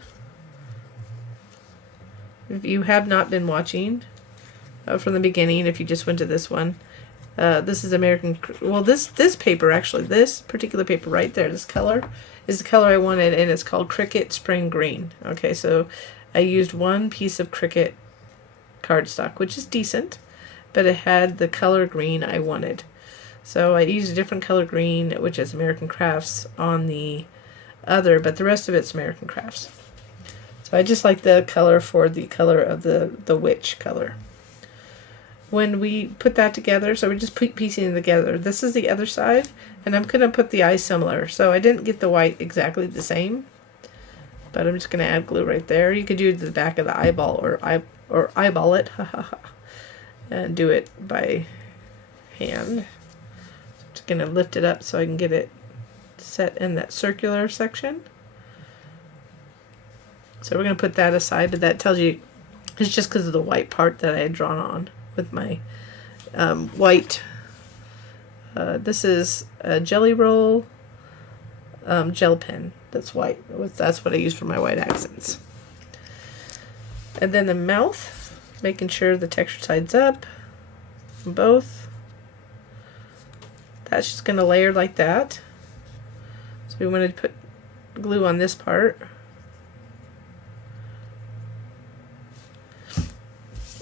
if you have not been watching from the beginning, if you just went to this one, this is American, well this paper actually, this particular paper right there, this color is the color I wanted, and it's called Cricket Spring Green. Okay, so I used 1 piece of Cricut cardstock, which is decent, but it had the color green I wanted. So I used a different color green, which is American Crafts, on the other, but the rest of it's American Crafts. So I just like the color for the color of the witch color. When we put that together, so we're just piecing it together. This is the other side, and I'm going to put the eyes similar. So I didn't get the white exactly the same, but I'm just going to add glue right there. You could do the back of the eyeball or eyeball it, and do it by hand. So I'm just going to lift it up so I can get it set in that circular section. So we're going to put that aside, but that tells you it's just because of the white part that I had drawn on with my white. This is a Jelly Roll gel pen that's white. That's what I use for my white accents. And then the mouth, making sure the texture side's up from both. That's just going to layer like that. So we wanted to put glue on this part.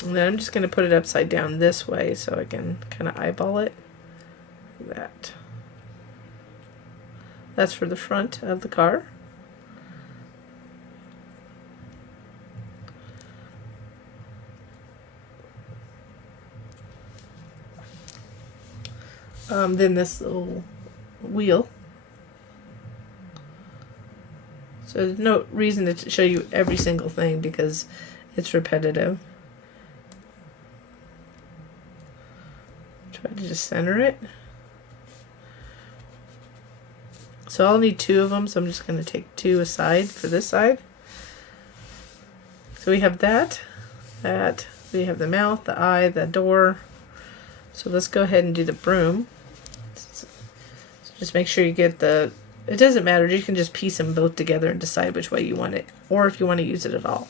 And then I'm just going to put it upside down this way so I can kind of eyeball it. Like that. That's for the front of the car. Then this little wheel. So there's no reason to show you every single thing because it's repetitive. Try to just center it. So I'll need 2 of them, so I'm just going to take 2 aside for this side. So we have that, we have the mouth, the eye, the door. So let's go ahead and do the broom. So just make sure you get the, it doesn't matter, you can just piece them both together and decide which way you want it, or if you want to use it at all.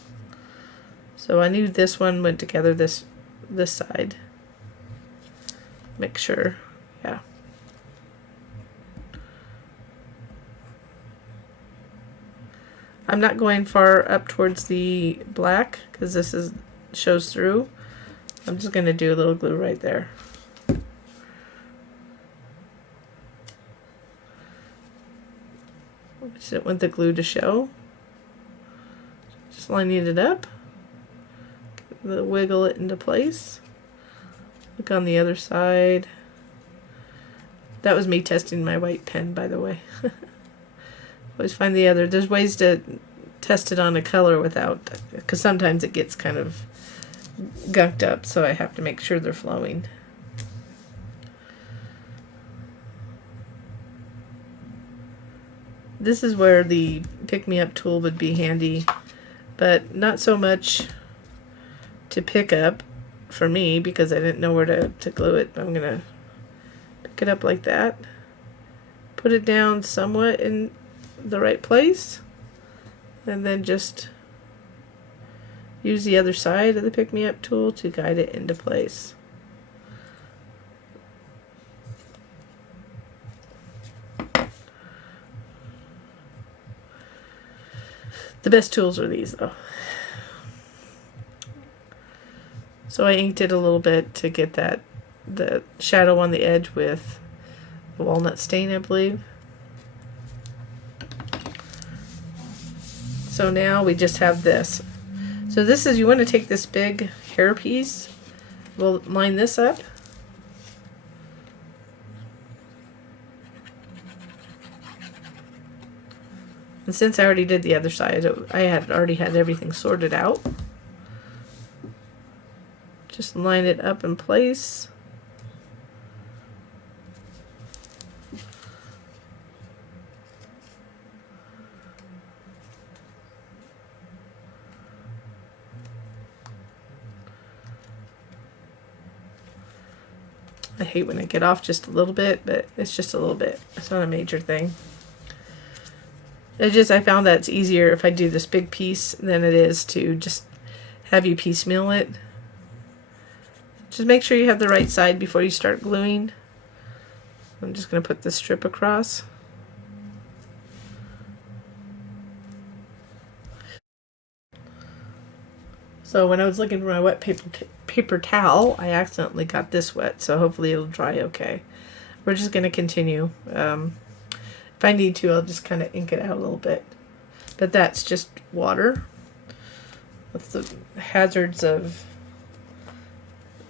So I knew this one went together this side. Make sure, yeah. I'm not going far up towards the black because this shows through. I'm just going to do a little glue right there. Just want the glue to show. Just lining it up. Wiggle it into place. Look on the other side. That was me testing my white pen, by the way. Always find the other. There's ways to test it on a color without, because sometimes it gets kind of gunked up, so I have to make sure they're flowing. This is where the pick-me-up tool would be handy, but not so much to pick up for me because I didn't know where to glue it. I'm gonna pick it up like that, put it down somewhat in the right place, and then just use the other side of the pick-me-up tool to guide it into place. The best tools are these though. So I inked it a little bit to get the shadow on the edge with the walnut stain, I believe. So now we just have this. So this is, you want to take this big hair piece, we'll line this up. And since I already did the other side, I had already had everything sorted out. Just line it up in place. I hate when I get off just a little bit, but it's just a little bit. It's not a major thing. I found that it's easier if I do this big piece than it is to just have you piecemeal it. Just make sure you have the right side before you start gluing. I'm just going to put this strip across. So when I was looking for my wet paper towel, I accidentally got this wet, so hopefully it'll dry okay. We're just going to continue. If I need to, I'll just kind of ink it out a little bit. But that's just water. That's the hazards of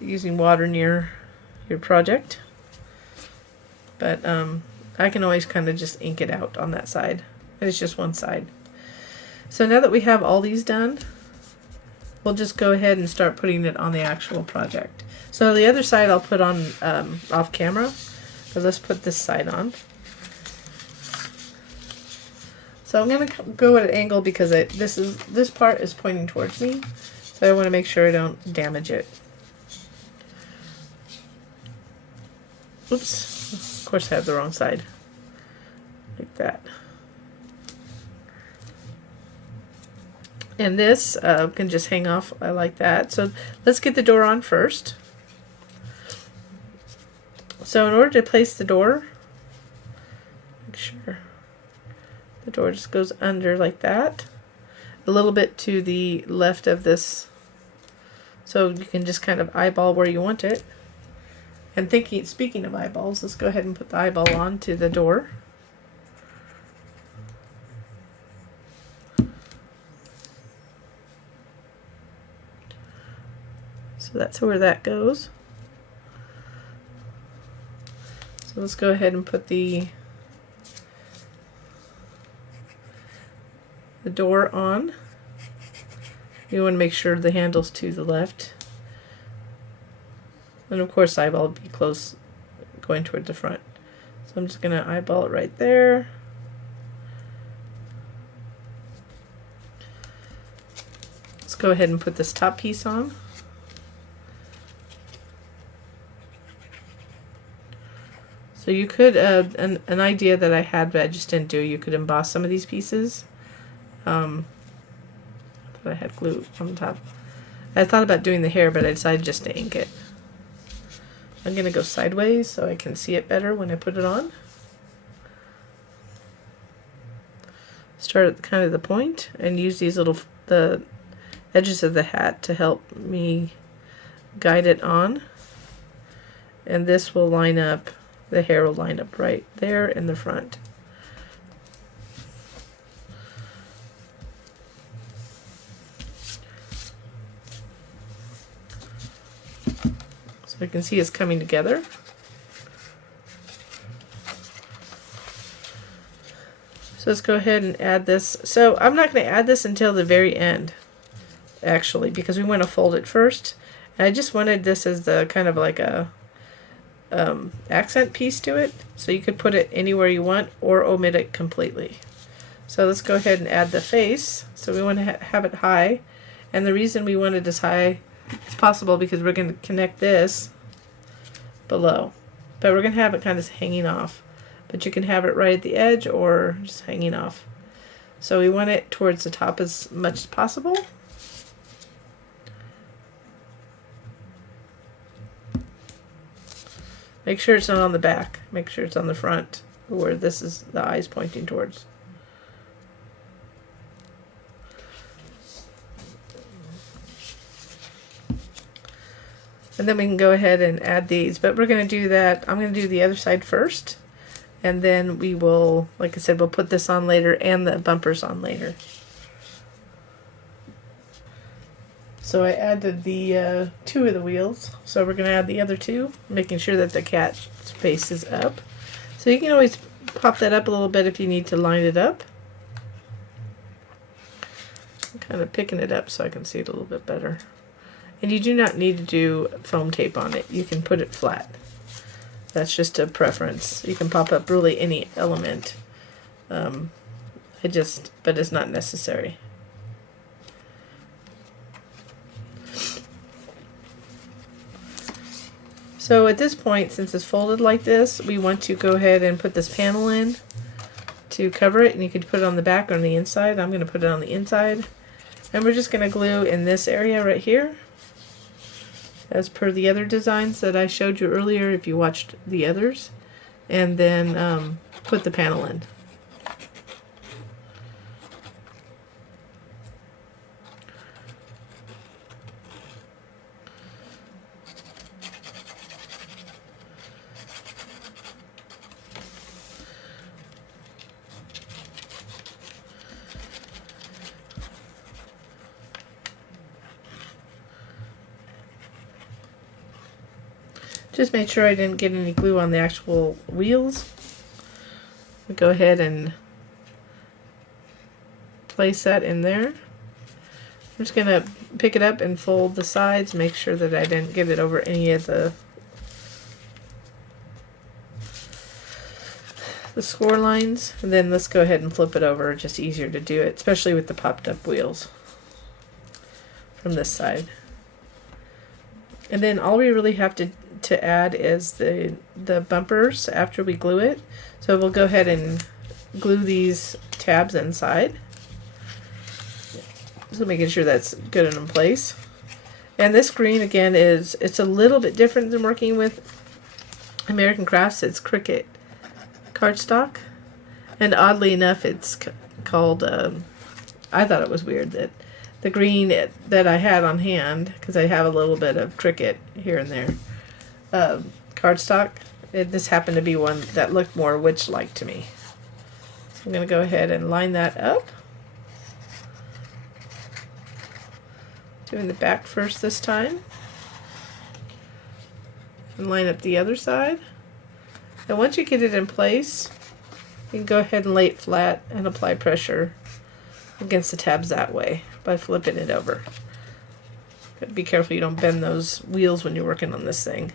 using water near your project. But I can always kind of just ink it out on that side. And it's just one side. So now that we have all these done, we'll just go ahead and start putting it on the actual project. So the other side I'll put on off camera. So let's put this side on. So I'm going to go at an angle because this part is pointing towards me. So I want to make sure I don't damage it. Oops. Of course I have the wrong side. Like that. And this can just hang off like that. So let's get the door on first. So in order to place the door, make sure the door just goes under like that, a little bit to the left of this, so you can just kind of eyeball where you want it. And speaking of eyeballs, let's go ahead and put the eyeball on to the door. So that's where that goes. So let's go ahead and put the door on. You want to make sure the handle's to the left. And of course eyeball will be close, going toward the front. So I'm just going to eyeball it right there. Let's go ahead and put this top piece on. So you could, an idea that I had but I just didn't do, you could emboss some of these pieces. I thought I had glue on the top. I thought about doing the hair, but I decided just to ink it. I'm going to go sideways so I can see it better when I put it on. Start at kind of the point and use these the edges of the hat to help me guide it on. And this will line up, the hair will line up right there in the front. So you can see it's coming together. So let's go ahead and add this. So I'm not going to add this until the very end, actually, because we want to fold it first. And I just wanted this as the kind of like a accent piece to it, so you could put it anywhere you want or omit it completely. So let's go ahead and add the face. So we want to have it high, and the reason we want it as high as possible because we're going to connect this below, but we're going to have it kind of hanging off, but you can have it right at the edge or just hanging off. So we want it towards the top as much as possible. Make sure it's not on the back. Make sure it's on the front, where this is the eyes pointing towards. And then we can go ahead and add these, but we're going to do that. I'm going to do the other side first, and then we will, like I said, we'll put this on later and the bumpers on later. So I added the 2 of the wheels, so we're going to add the other 2, making sure that the cat's face is up. So you can always pop that up a little bit if you need to line it up. I'm kind of picking it up so I can see it a little bit better. And you do not need to do foam tape on it. You can put it flat. That's just a preference. You can pop up really any element. But it's not necessary. So at this point, since it's folded like this, we want to go ahead and put this panel in to cover it, and you could put it on the back or on the inside. I'm going to put it on the inside, and we're just going to glue in this area right here, as per the other designs that I showed you earlier if you watched the others, and then put the panel in. Just made sure I didn't get any glue on the actual wheels. We'll go ahead and place that in there. I'm just going to pick it up and fold the sides, make sure that I didn't get it over any of the score lines. And then let's go ahead and flip it over, just easier to do it, especially with the popped up wheels from this side. And then all we really have to add is the bumpers after we glue it. So we'll go ahead and glue these tabs inside. So making sure that's good and in place. And this green again it's a little bit different than working with American Crafts. It's Cricut cardstock, and oddly enough, it's called. I thought it was weird that the green that I had on hand, because I have a little bit of Cricut here and there, cardstock. This happened to be one that looked more witch-like to me. So I'm going to go ahead and line that up. Doing the back first this time. And line up the other side. And once you get it in place, you can go ahead and lay it flat and apply pressure against the tabs that way by flipping it over. Be careful you don't bend those wheels when you're working on this thing.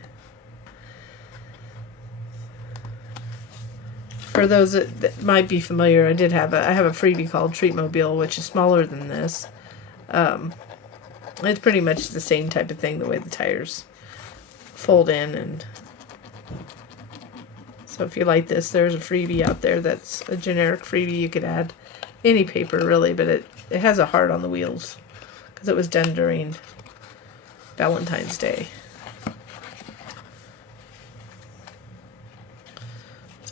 For those that might be familiar, I have a freebie called Treatmobile, which is smaller than this. It's pretty much the same type of thing, the way the tires fold in. And so if you like this, there's a freebie out there that's a generic freebie. You could add any paper really, but it has a heart on the wheels because it was done during Valentine's Day.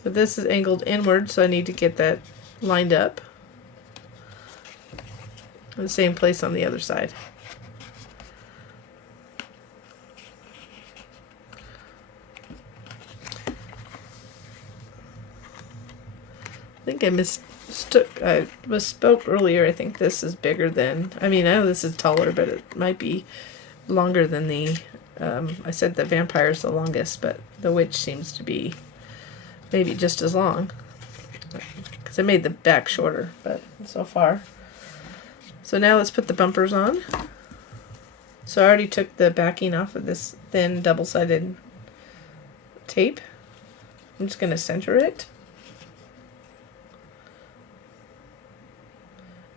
So this is angled inward, so I need to get that lined up. The same place on the other side. I think I misspoke earlier. I think this is bigger than, I know this is taller, but it might be longer than the, I said the vampire's the longest, but the witch seems to be maybe just as long. Because I made the back shorter, but so far. So now let's put the bumpers on. So I already took the backing off of this thin double-sided tape. I'm just going to center it.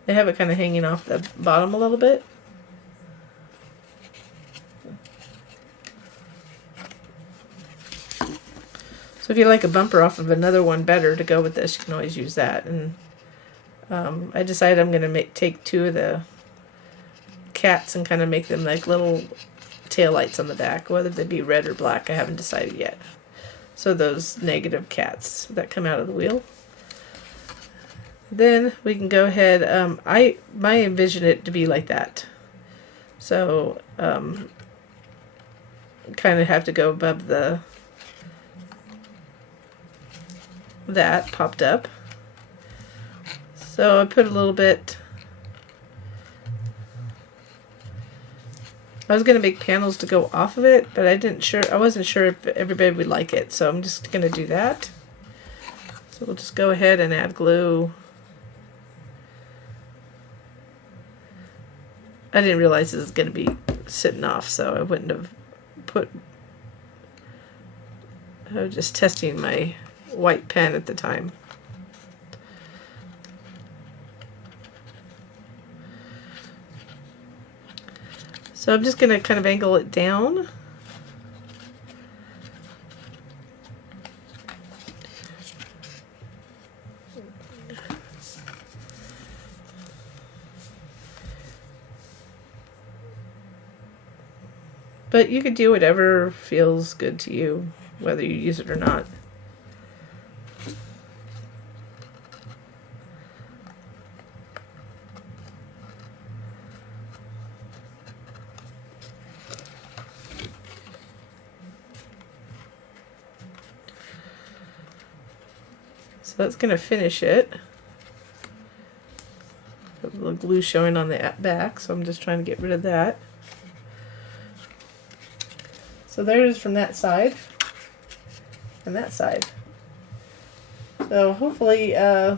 I have it kind of hanging off the bottom a little bit. So if you like a bumper off of another one better to go with this, you can always use that. And I decided I'm going to take two of the cats and kind of make them like little tail lights on the back, whether they be red or black. I haven't decided yet. So those negative cats that come out of the wheel. Then we can go ahead, I envision it to be like that. So, kind of have to go above that popped up. So I put a little bit, I was going to make panels to go off of it, but I wasn't sure if everybody would like it. So I'm just going to do that. So we'll just go ahead and add glue. I didn't realize this was going to be sitting off, so I wouldn't have put... I was just testing my white pen at the time. So I'm just going to kind of angle it down. But you could do whatever feels good to you, whether you use it or not. So that's going to finish it. A little glue showing on the back, so I'm just trying to get rid of that. So there it is from that side and that side. So hopefully, I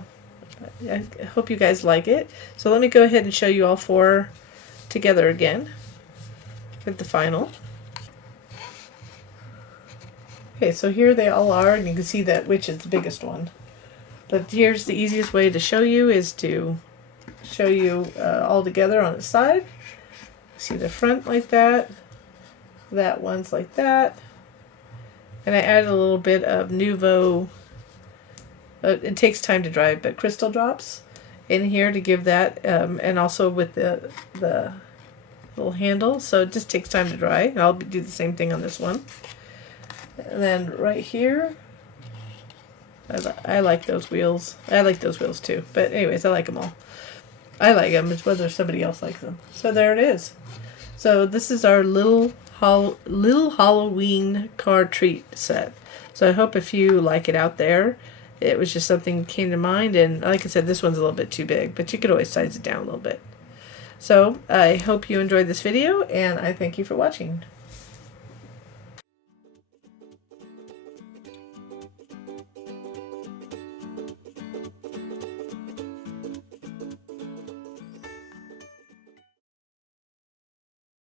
hope you guys like it. So let me go ahead and show you all four together again with the final. Okay, so here they all are, and you can see that which is the biggest one. But here's the easiest way to show you is to show you all together on the side. See the front like that. That one's like that. And I added a little bit of Nuvo, it takes time to dry, but crystal drops in here to give that, and also with the little handle, so it just takes time to dry. I'll do the same thing on this one. And then right here, I like those wheels. I like those wheels too. But anyways, I like them all. I like them. It's whether somebody else likes them. So there it is. So this is our little Halloween car treat set. So I hope if you like it out there, it was just something that came to mind. And like I said, this one's a little bit too big, but you could always size it down a little bit. So I hope you enjoyed this video, and I thank you for watching.